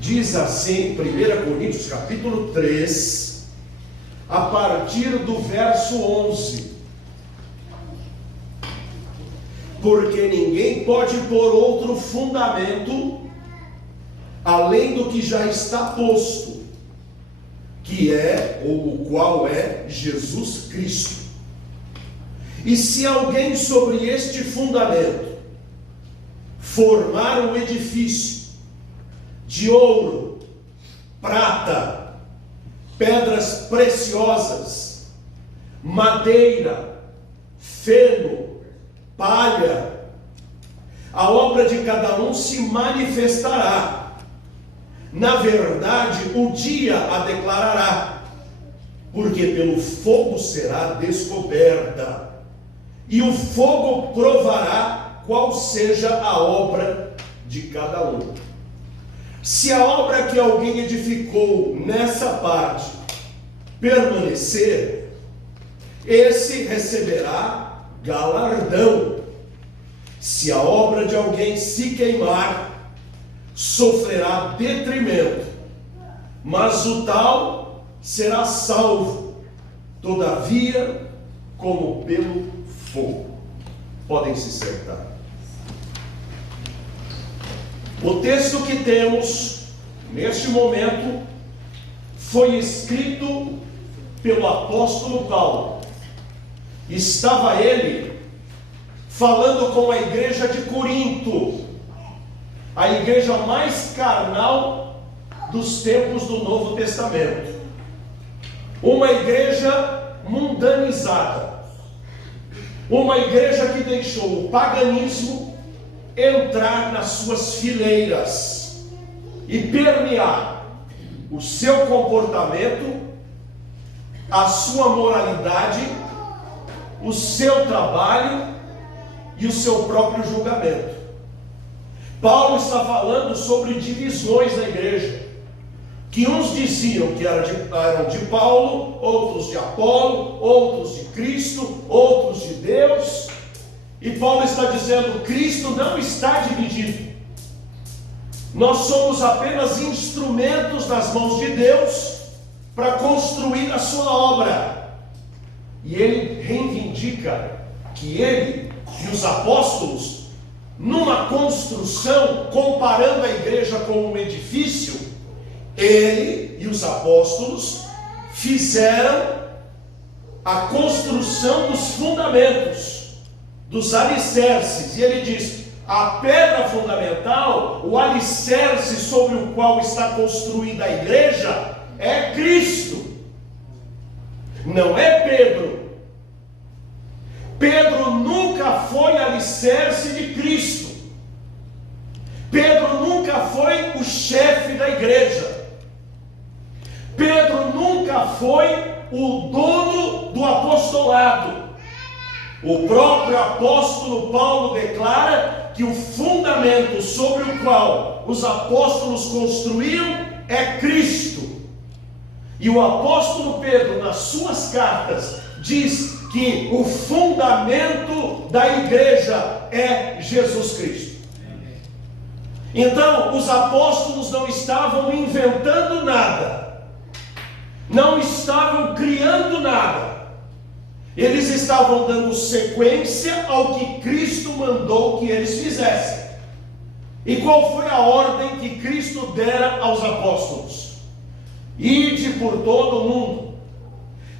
Diz assim, 1 Coríntios capítulo 3, a partir do verso 11: porque ninguém pode pôr outro fundamento além do que já está posto, que é, ou o qual é, Jesus Cristo. E se alguém sobre este fundamento formar um edifício de ouro, prata, pedras preciosas, madeira, feno, palha, a obra de cada um se manifestará. Na verdade, o dia a declarará, porque pelo fogo será descoberta, e o fogo provará qual seja a obra de cada um. Se a obra que alguém edificou nessa parte permanecer, esse receberá galardão. Se a obra de alguém se queimar, sofrerá detrimento, mas o tal será salvo, todavia, como pelo fogo. Podem se sentar. O texto que temos neste momento foi escrito pelo apóstolo Paulo. Estava ele falando com a igreja de Corinto, a igreja mais carnal dos tempos do Novo Testamento, uma igreja mundanizada, uma igreja que deixou o paganismo entrar nas suas fileiras e permear o seu comportamento, a sua moralidade, o seu trabalho e o seu próprio julgamento. Paulo está falando sobre divisões da igreja, que uns diziam que eram de Paulo, outros de Apolo, outros de Cristo, outros de Deus. E Paulo está dizendo: Cristo não está dividido. Nós somos apenas instrumentos nas mãos de Deus para construir a sua obra. E ele reivindica que ele e os apóstolos, numa construção, comparando a igreja com um edifício, ele e os apóstolos fizeram a construção dos fundamentos, dos alicerces. E ele diz: a pedra fundamental, o alicerce sobre o qual está construída a igreja, é Cristo, não é Pedro. Pedro nunca foi alicerce de Cristo. Pedro nunca foi o chefe da igreja. Pedro nunca foi o dono do apostolado. O próprio apóstolo Paulo declara que o fundamento sobre o qual os apóstolos construíam é Cristo. E o apóstolo Pedro, nas suas cartas, diz que o fundamento da igreja é Jesus Cristo. Então, os apóstolos não estavam inventando nada, não estavam criando nada. Eles estavam dando sequência ao que Cristo mandou que eles fizessem. E qual foi a ordem que Cristo dera aos apóstolos? Ide por todo o mundo,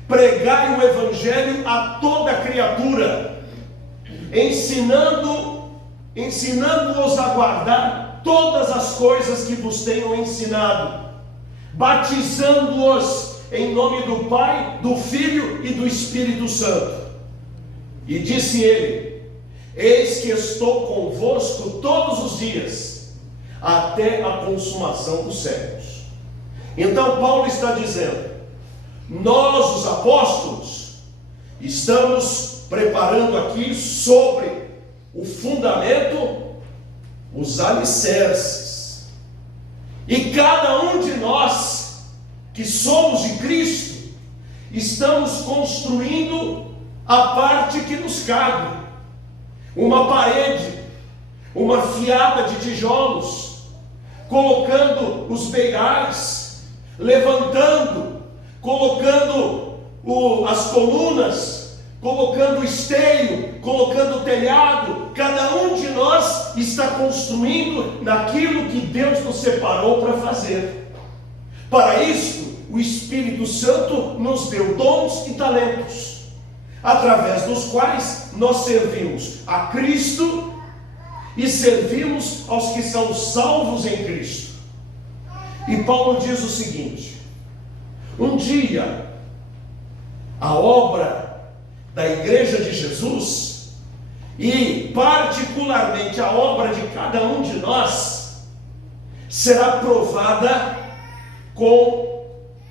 pregai o evangelho a toda criatura, ensinando-os a guardar todas as coisas que vos tenho ensinado, batizando-os em nome do Pai, do Filho e do Espírito Santo. E disse ele: eis que estou convosco todos os dias, até a consumação dos séculos. Então Paulo está dizendo: nós, os apóstolos, estamos preparando aqui sobre o fundamento, os alicerces. E cada um de nós que somos de Cristo, estamos construindo a parte que nos cabe. Uma parede, uma fiada de tijolos, colocando os beirais, levantando, colocando as colunas, colocando o esteio, colocando o telhado. Cada um de nós está construindo naquilo que Deus nos separou para fazer. Para isso, o Espírito Santo nos deu dons e talentos, através dos quais nós servimos a Cristo e servimos aos que são salvos em Cristo. E Paulo diz o seguinte: um dia, a obra da Igreja de Jesus, e particularmente a obra de cada um de nós, será provada com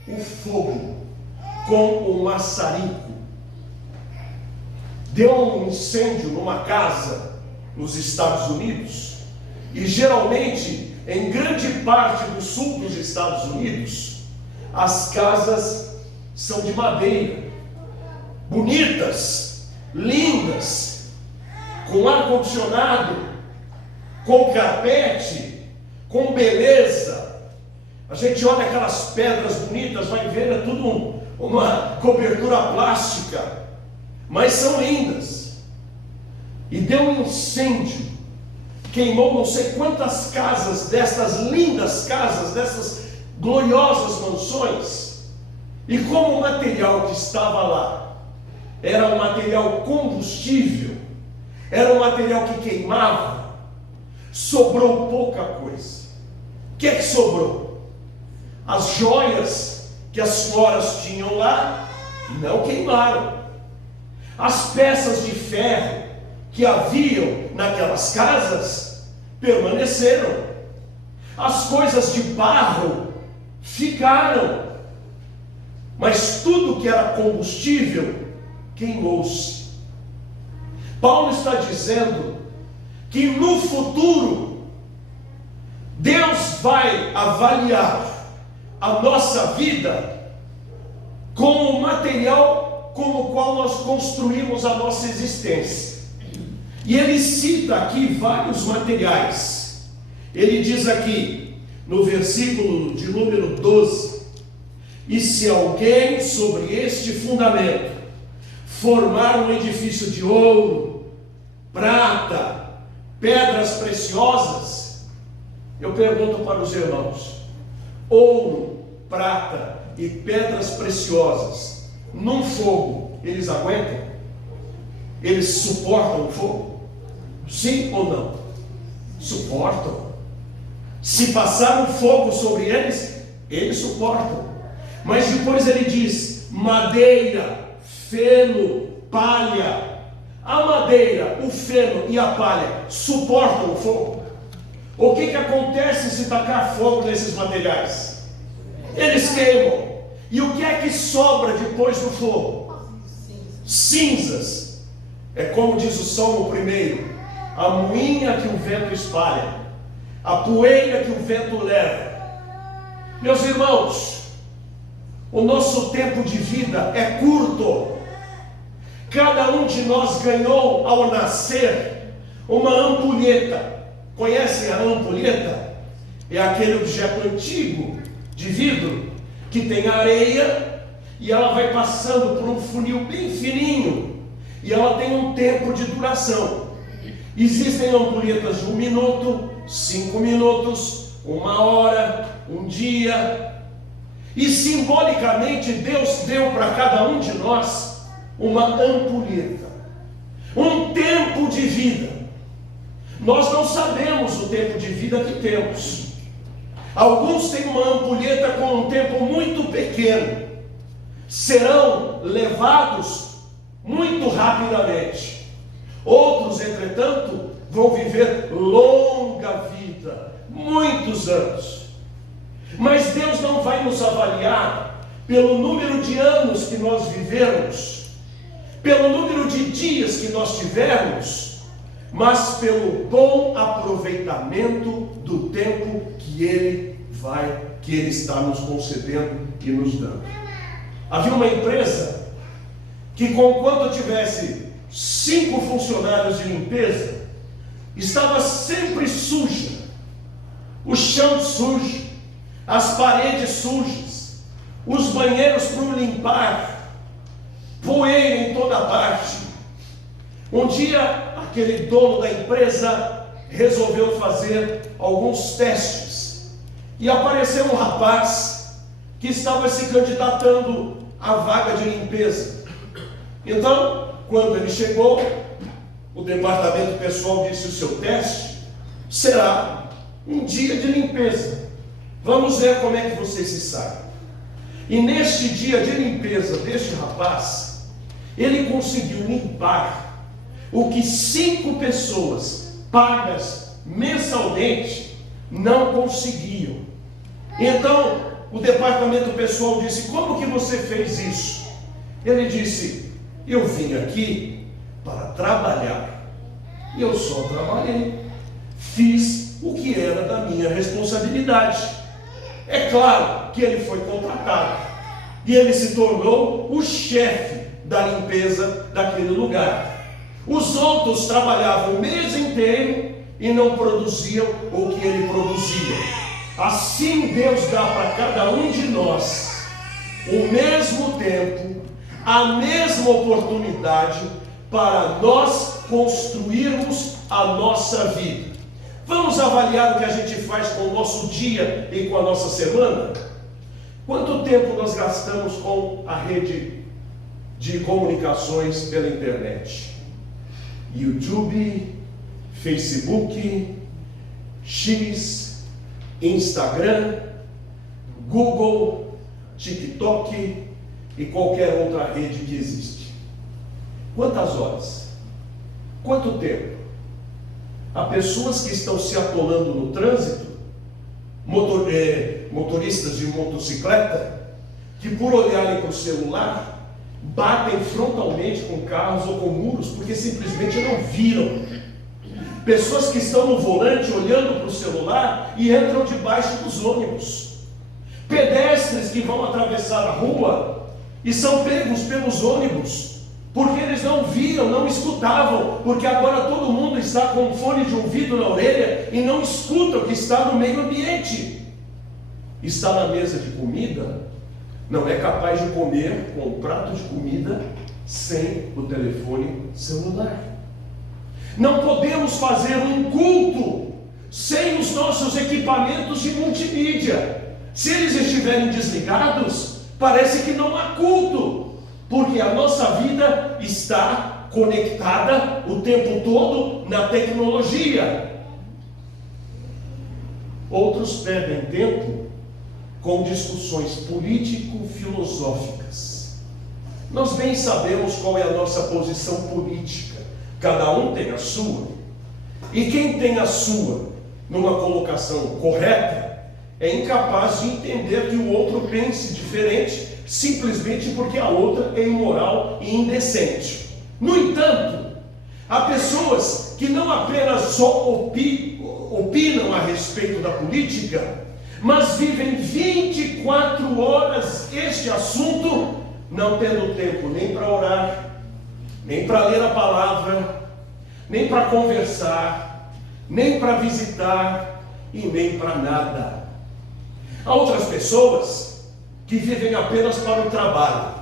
o fogo, com o maçarico. Deu um incêndio numa casa nos Estados Unidos, e geralmente, em grande parte do sul dos Estados Unidos, as casas são de madeira, bonitas, lindas, com ar-condicionado, com carpete, com beleza. A gente olha aquelas pedras bonitas, vai ver, é tudo uma cobertura plástica, mas são lindas. E deu um incêndio, queimou não sei quantas casas, destas lindas casas, dessas gloriosas mansões. E como o material que estava lá era um material combustível, era um material que queimava, sobrou pouca coisa. O que é que sobrou? As joias que as senhoras tinham lá não queimaram. As peças de ferro que haviam naquelas casas permaneceram. As coisas de barro ficaram. Mas tudo que era combustível queimou-se. Paulo está dizendo que no futuro Deus vai avaliar a nossa vida com o material com o qual nós construímos a nossa existência. E ele cita aqui vários materiais. Ele diz aqui no versículo de número 12: e se alguém sobre este fundamento formar um edifício de ouro, prata, pedras preciosas. Eu pergunto para os irmãos: ouro, prata e pedras preciosas, num fogo, eles aguentam? Eles suportam o fogo? Sim ou não? Suportam. Se passar um fogo sobre eles, eles suportam. Mas depois ele diz: madeira, feno, palha. A madeira, o feno e a palha suportam o fogo? O que acontece se tacar fogo nesses materiais? Eles queimam. E o que é que sobra depois do fogo? Cinzas. É como diz o Salmo 1: a moinha que o vento espalha, a poeira que o vento leva. Meus irmãos, o nosso tempo de vida é curto. Cada um de nós ganhou ao nascer uma ampulheta. Conhecem a ampulheta? É aquele objeto antigo de vidro que tem areia e ela vai passando por um funil bem fininho e ela tem um tempo de duração. Existem ampulhetas de 1 minuto, 5 minutos, 1 hora, 1 dia. E simbolicamente Deus deu para cada um de nós uma ampulheta, um tempo de vida. Nós não sabemos o tempo de vida que temos. Alguns têm uma ampulheta com um tempo muito pequeno, serão levados muito rapidamente. Outros, entretanto, vão viver longa vida, muitos anos. Mas Deus não vai nos avaliar pelo número de anos que nós vivemos, pelo número de dias que nós tivermos, mas pelo bom aproveitamento do tempo que Ele está nos concedendo e nos dando. Havia uma empresa que, conquanto tivesse 5 funcionários de limpeza, estava sempre suja. o chão sujo, as paredes sujas, os banheiros por limpar, poeira em toda parte. Um dia, aquele dono da empresa resolveu fazer alguns testes e apareceu um rapaz que estava se candidatando à vaga de limpeza. Então, quando ele chegou, o departamento pessoal disse: o seu teste será um dia de limpeza. Vamos ver como é que você se sai. E neste dia de limpeza deste rapaz, ele conseguiu limpar o que 5 pessoas pagas mensalmente não conseguiam. Então, o departamento pessoal disse: como que você fez isso? Ele disse: eu vim aqui para trabalhar. E eu só trabalhei. Fiz o que era da minha responsabilidade. É claro que ele foi contratado. E ele se tornou o chefe da limpeza daquele lugar. Os outros trabalhavam o mês inteiro e não produziam o que ele produzia. Assim Deus dá para cada um de nós o mesmo tempo, a mesma oportunidade para nós construirmos a nossa vida. Vamos avaliar o que a gente faz com o nosso dia e com a nossa semana? Quanto tempo nós gastamos com a rede de comunicações pela internet? YouTube, Facebook, X, Instagram, Google, TikTok e qualquer outra rede que existe. Quantas horas? Quanto tempo? Há pessoas que estão se atolando no trânsito, motoristas de motocicleta, que por olharem para o celular, batem frontalmente com carros ou com muros, porque simplesmente não viram. Pessoas que estão no volante olhando para o celular e entram debaixo dos ônibus. Pedestres que vão atravessar a rua e são pegos pelos ônibus, porque eles não viram, não escutavam, porque agora todo mundo está com um fone de ouvido na orelha e não escuta o que está no meio ambiente. Está na mesa de comida, não é capaz de comer com um prato de comida sem o telefone celular. Não podemos fazer um culto sem os nossos equipamentos de multimídia. Se eles estiverem desligados, parece que não há culto, porque a nossa vida está conectada o tempo todo na tecnologia. Outros perdem tempo com discussões político-filosóficas. Nós bem sabemos qual é a nossa posição política. Cada um tem a sua. E quem tem a sua numa colocação correta é incapaz de entender que o outro pense diferente, simplesmente porque a outra é imoral e indecente. No entanto, há pessoas que não apenas só opinam a respeito da política, mas vivem 24 horas este assunto, não tendo tempo nem para orar, nem para ler a palavra, nem para conversar, nem para visitar e nem para nada. Há outras pessoas que vivem apenas para o trabalho.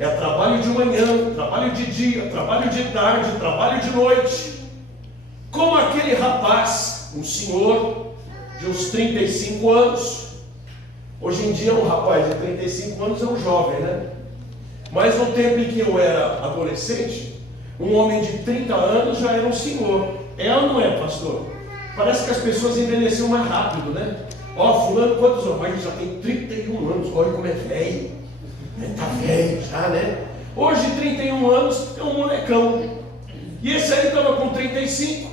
É trabalho de manhã, trabalho de dia, trabalho de tarde, trabalho de noite. Como aquele rapaz, um senhor de uns 35 anos. Hoje em dia um rapaz de 35 anos é um jovem, né? Mas no tempo em que eu era adolescente, um homem de 30 anos já era um senhor. É ou não é, pastor? Parece que as pessoas envelheciam mais rápido, né? Ó, fulano, quantos anos? Mas já tem 31 anos, olha como é velho. Está velho já, né? Hoje, 31 anos, é um molecão. E esse aí estava com 35.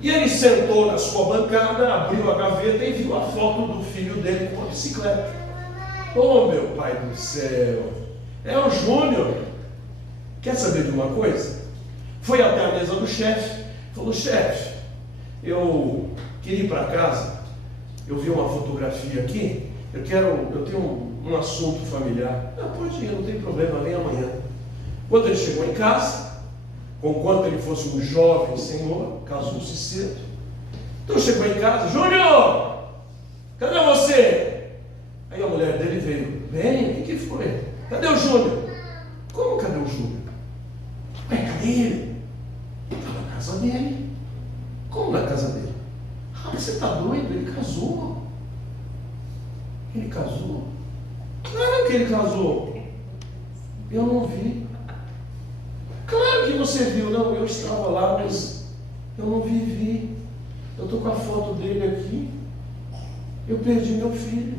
E ele sentou na sua bancada, abriu a gaveta e viu a foto do filho dele com a bicicleta. Oh, meu pai do céu! É o Júnior. Quer saber de uma coisa? Foi até a mesa do chefe. Falou: chefe, eu queria ir para casa. Eu vi uma fotografia aqui. Eu tenho um assunto familiar. Ah, pode ir, não tem problema, vem amanhã. Quando ele chegou em casa, conquanto ele fosse um jovem senhor, casou-se cedo. Então chegou em casa: Júnior, Cadê você? Aí a mulher dele veio. Bem, o que foi? Cadê o Júnior? Como cadê o Júnior? Ué, cadê ele? Estava na casa dele. Como na casa dele? Ah, você está doido? Ele casou. Ele casou? Claro que ele casou. Eu não vi. Claro que você viu. Não, eu estava lá, mas eu não vi. Eu estou com a foto dele aqui. Eu perdi meu filho.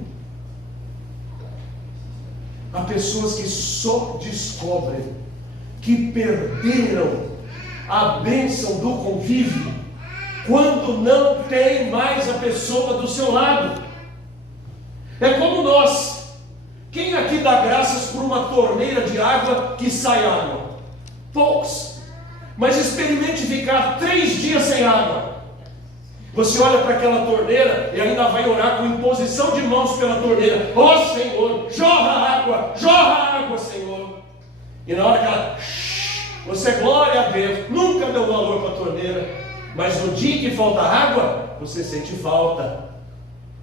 Há pessoas que só descobrem que perderam a bênção do convívio quando não tem mais a pessoa do seu lado. É como nós. Quem aqui dá graças por uma torneira de água que sai água? Poucos. Mas experimente ficar 3 dias sem água. Você olha para aquela torneira e ainda vai orar com imposição de mãos pela torneira. Ó Senhor, jorra água, Senhor. E na hora que ela... Você glória a Deus. Nunca deu valor para a torneira. Mas no dia que falta água, você sente falta.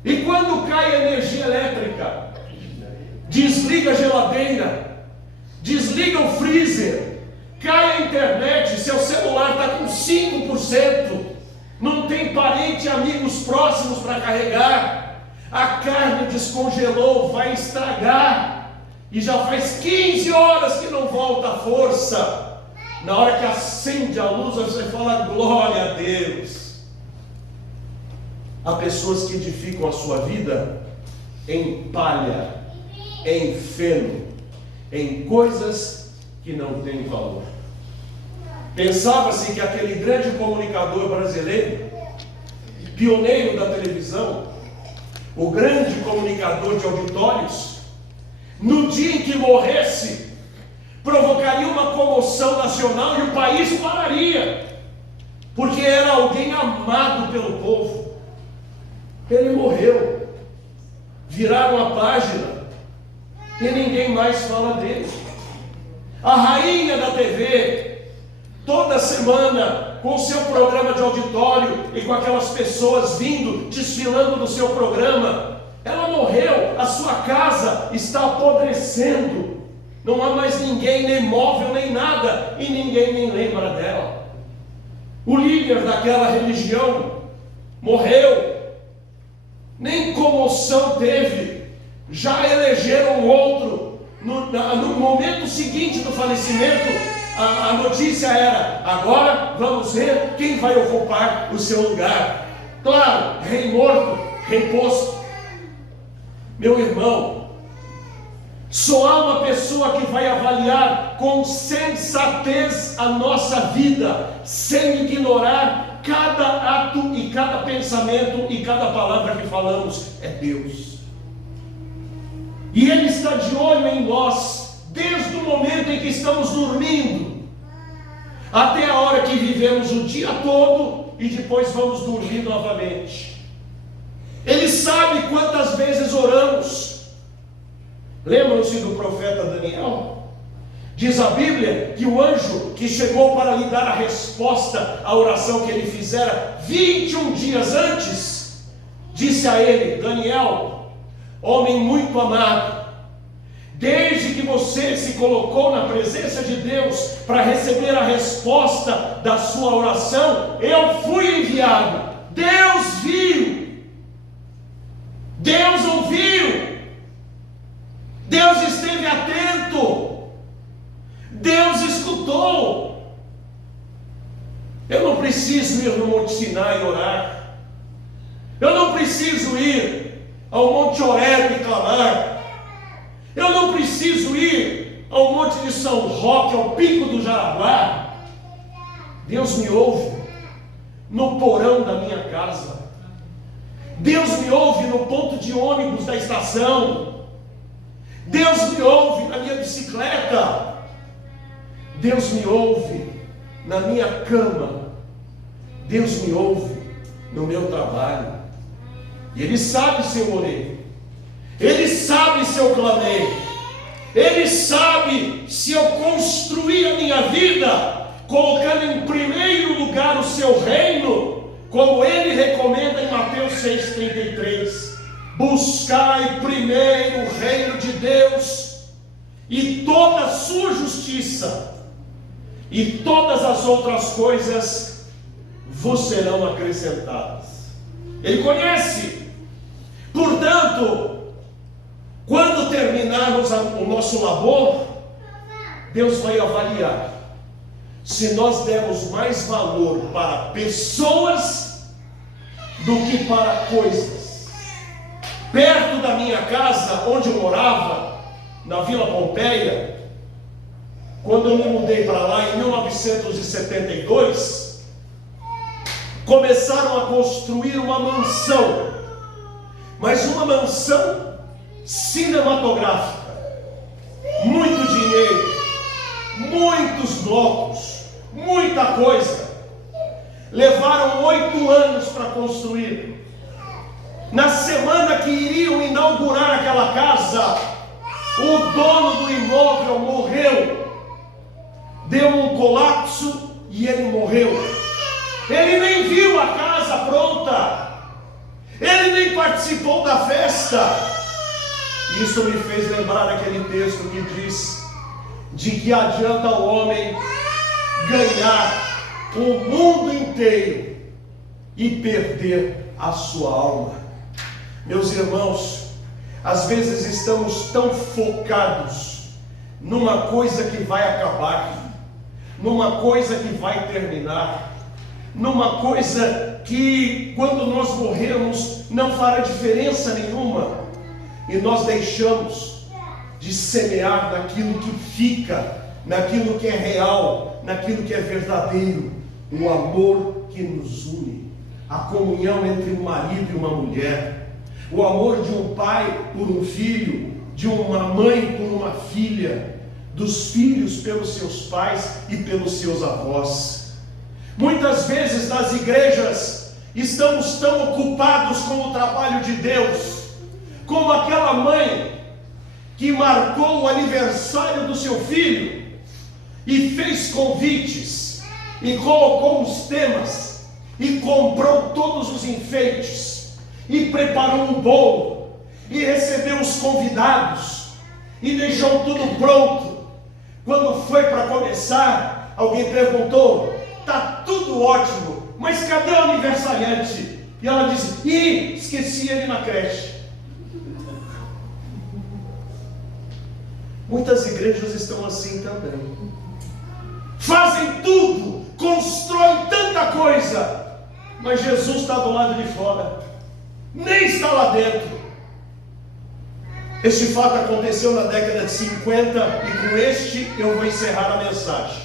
E quando cai a energia elétrica, desliga a geladeira, desliga o freezer, cai a internet, seu celular está com 5%, não tem parente e amigos próximos para carregar, a carne descongelou, vai estragar, e já faz 15 horas que não volta a força. Na hora que acende a luz, você fala glória a Deus. Há pessoas que edificam a sua vida em palha, em feno, em coisas que não têm valor. Pensava-se que aquele grande comunicador brasileiro, pioneiro da televisão, o grande comunicador de auditórios, no dia em que morresse, provocaria uma comoção nacional e o país pararia, porque era alguém amado pelo povo. Ele morreu, viraram a página e ninguém mais fala dele. A rainha da TV, toda semana, com o seu programa de auditório e com aquelas pessoas vindo, desfilando no seu programa, ela morreu, a sua casa está apodrecendo, não há mais ninguém, nem móvel, nem nada, e ninguém nem lembra dela. O líder daquela religião morreu, nem comoção teve, já elegeram outro. No momento seguinte do falecimento, a notícia era: agora vamos ver quem vai ocupar o seu lugar. Claro, rei morto, rei posto. Meu irmão, só há uma pessoa que vai avaliar com sensatez a nossa vida, sem ignorar cada ato e cada pensamento e cada palavra que falamos. É Deus. E Ele está de olho em nós, desde o momento em que estamos dormindo, até a hora que vivemos o dia todo e depois vamos dormir novamente. Ele sabe quantas vezes oramos. Lembram-se do profeta Daniel? Diz a Bíblia que o anjo que chegou para lhe dar a resposta à oração que ele fizera 21 dias antes, disse a ele: Daniel, homem muito amado, desde que você se colocou na presença de Deus para receber a resposta da sua oração, eu fui enviado. Deus viu, Deus ouviu, Deus esteve atento, Deus escutou. Eu não preciso ir no Monte Sinai orar, eu não preciso ir ao Monte Horebe clamar, eu não preciso ir ao Monte de São Roque, ao Pico do Jaraguá. Deus me ouve no porão da minha casa, Deus me ouve no ponto de ônibus da estação, Deus me ouve na minha bicicleta, Deus me ouve na minha cama, Deus me ouve no meu trabalho. E Ele sabe se eu orei, Ele sabe se eu clamei, Ele sabe se eu construí a minha vida colocando em primeiro lugar o seu reino, como Ele recomenda em Mateus 6,33. Buscai primeiro o reino de Deus e toda a sua justiça, e todas as outras coisas vos serão acrescentadas. Ele conhece. Portanto, quando terminarmos o nosso labor, Deus vai avaliar se nós demos mais valor para pessoas do que para coisas. Perto da minha casa, onde eu morava, na Vila Pompeia, quando eu me mudei para lá em 1972, começaram a construir uma mansão, mas uma mansão cinematográfica. Muito dinheiro, muitos blocos, muita coisa. Levaram 8 anos para construir. Na semana que iriam inaugurar aquela casa, o dono do imóvel morreu. Deu um colapso e ele morreu. Ele nem viu a casa pronta. Ele nem participou da festa. Isso me fez lembrar aquele texto que diz: de que adianta o homem ganhar o mundo inteiro e perder a sua alma. Meus irmãos, às vezes estamos tão focados numa coisa que vai acabar, numa coisa que vai terminar, numa coisa que quando nós morrermos não fará diferença nenhuma, e nós deixamos de semear naquilo que fica, naquilo que é real, naquilo que é verdadeiro, o amor que nos une, a comunhão entre um marido e uma mulher, o amor de um pai por um filho, de uma mãe por uma filha, dos filhos pelos seus pais e pelos seus avós. Muitas vezes nas igrejas estamos tão ocupados com o trabalho de Deus, como aquela mãe que marcou o aniversário do seu filho e fez convites e colocou os temas e comprou todos os enfeites e preparou um bolo e recebeu os convidados e deixou tudo pronto. Quando foi para começar, alguém perguntou: está tudo ótimo, mas cadê o aniversariante? E ela disse: esqueci ele na creche. Muitas igrejas estão assim também. Fazem tudo, constroem tanta coisa, mas Jesus está do lado de fora, nem está lá dentro. Este fato aconteceu na década de 50 e com este eu vou encerrar a mensagem.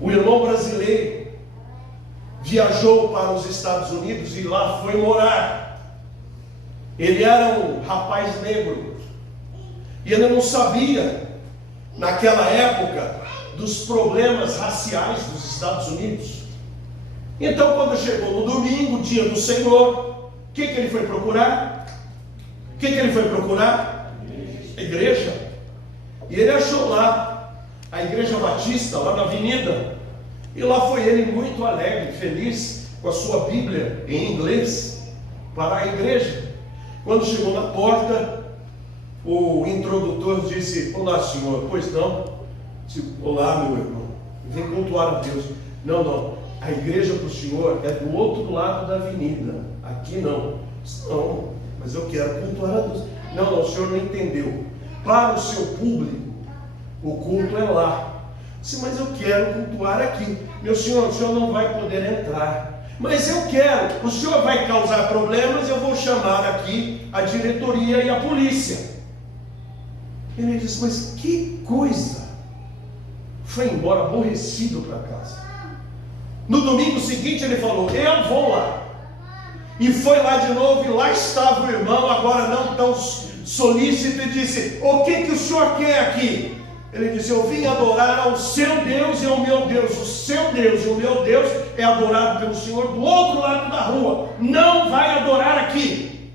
O irmão brasileiro viajou para os Estados Unidos e lá foi morar. Ele era um rapaz negro e ele não sabia, naquela época, dos problemas raciais dos Estados Unidos. Então, quando chegou no domingo, dia do Senhor, o que ele foi procurar? O que ele foi procurar? A igreja. E ele achou lá a Igreja Batista, lá na avenida. E lá foi ele muito alegre, feliz, com a sua Bíblia em inglês, para a igreja. Quando chegou na porta, o introdutor disse: olá, senhor. Pois não? Disse: olá, meu irmão, vem cultuar a Deus. Não, a igreja para o senhor é do outro lado da avenida, aqui não. Não, mas eu quero cultuar a Deus. Não, o senhor não entendeu. Para o seu público, o culto é lá. Disse: mas eu quero cultuar aqui. Meu senhor, o senhor não vai poder entrar. Mas eu quero. O senhor vai causar problemas, eu vou chamar aqui a diretoria e a polícia. Ele disse: mas que coisa. Foi embora aborrecido para casa. No domingo seguinte ele falou: eu vou lá. E foi lá de novo, e lá estava o irmão, agora não tão solícito, e disse: o que o senhor quer aqui? Ele disse: eu vim adorar ao seu Deus e ao meu Deus. O seu Deus e o meu Deus é adorado pelo senhor do outro lado da rua, não vai adorar aqui.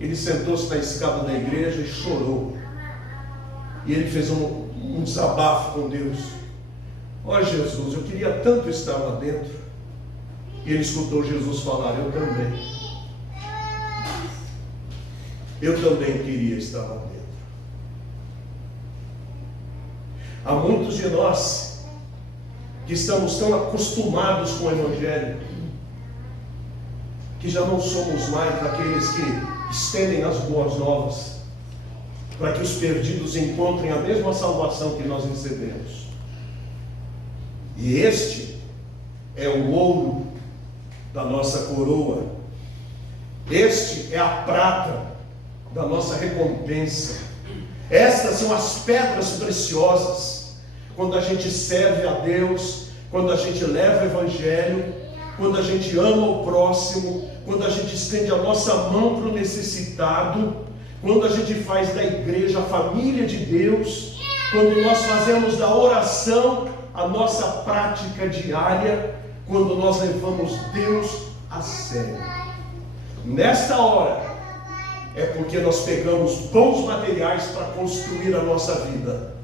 Ele sentou-se na escada da igreja e chorou. E ele fez um desabafo com Deus: ó Jesus, eu queria tanto estar lá dentro. E ele escutou Jesus falar: eu também. Eu também queria estar lá dentro. Há muitos de nós que estamos tão acostumados com o Evangelho que já não somos mais aqueles que estendem as boas novas para que os perdidos encontrem a mesma salvação que nós recebemos. E este é o ouro da nossa coroa. Este é a prata da nossa recompensa. Estas são as pedras preciosas. Quando a gente serve a Deus, quando a gente leva o Evangelho, quando a gente ama o próximo, quando a gente estende a nossa mão para o necessitado, quando a gente faz da igreja a família de Deus, quando nós fazemos da oração a nossa prática diária, quando nós levamos Deus a sério. Nesta hora, é porque nós pegamos bons materiais para construir a nossa vida.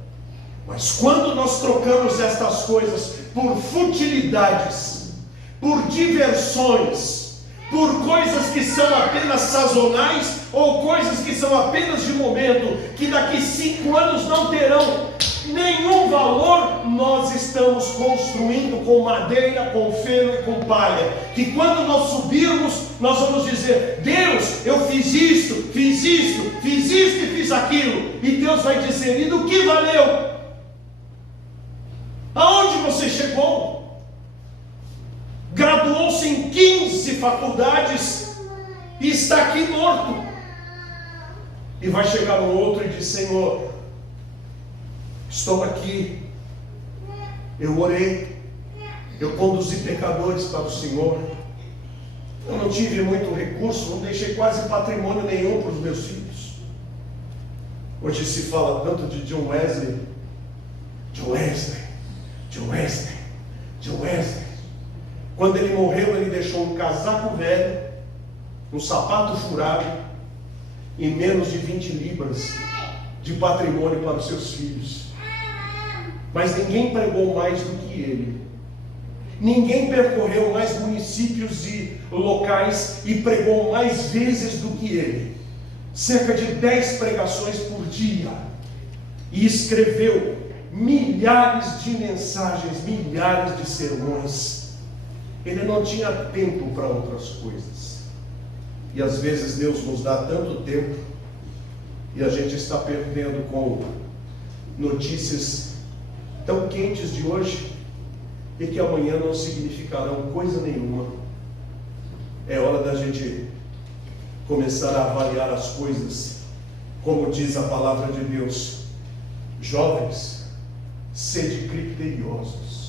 Mas quando nós trocamos estas coisas por futilidades, por diversões, por coisas que são apenas sazonais, ou coisas que são apenas de momento, que daqui 5 anos não terão nenhum valor, nós estamos construindo com madeira, com feno e com palha, que quando nós subirmos, nós vamos dizer: Deus, eu fiz isto, fiz isto, fiz isto e fiz aquilo, e Deus vai dizer: e do que valeu? Aonde você chegou? Graduou-se em 15 faculdades e está aqui morto. E vai chegar um outro e diz: Senhor, estou aqui, eu orei, eu conduzi pecadores para o Senhor, eu não tive muito recurso, não deixei quase patrimônio nenhum para os meus filhos. Hoje se fala tanto de John Wesley. Quando ele morreu, ele deixou um casaco velho, um sapato furado e menos de 20 libras de patrimônio para os seus filhos. Mas ninguém pregou mais do que ele. Ninguém percorreu mais municípios e locais e pregou mais vezes do que ele. Cerca de 10 pregações por dia. E escreveu milhares de mensagens, milhares de sermões. Ele não tinha tempo para outras coisas. E às vezes Deus nos dá tanto tempo e a gente está perdendo com notícias tão quentes de hoje e que amanhã não significarão coisa nenhuma. É hora da gente começar a avaliar as coisas, como diz a palavra de Deus: jovens, sede criteriosos.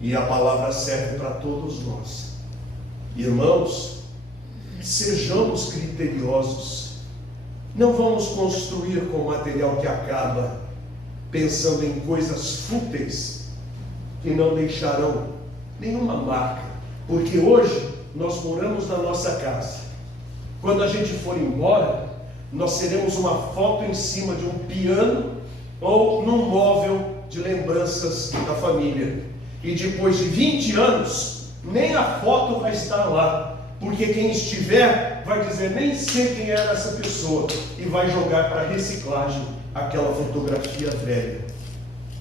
E a palavra serve para todos nós. Irmãos, sejamos criteriosos. Não vamos construir com material que acaba, pensando em coisas fúteis que não deixarão nenhuma marca. Porque hoje nós moramos na nossa casa. Quando a gente for embora, nós seremos uma foto em cima de um piano ou num móvel de lembranças da família. E depois de 20 anos, nem a foto vai estar lá, porque quem estiver vai dizer: nem sei quem era essa pessoa, e vai jogar para reciclagem aquela fotografia velha.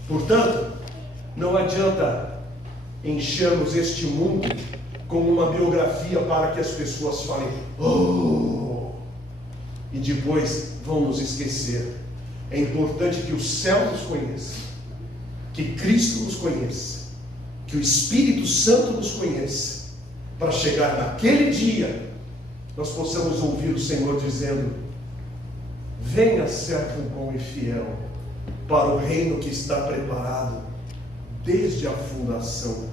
Portanto, não adianta enchermos este mundo com uma biografia para que as pessoas falem: oh, e depois vão nos esquecer. É importante que o céu nos conheça, que Cristo nos conheça, que o Espírito Santo nos conheça, para chegar naquele dia, nós possamos ouvir o Senhor dizendo: venha, servo bom e fiel, para o reino que está preparado desde a fundação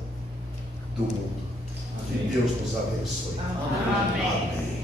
do mundo. Que Deus nos abençoe. Amém. Amém.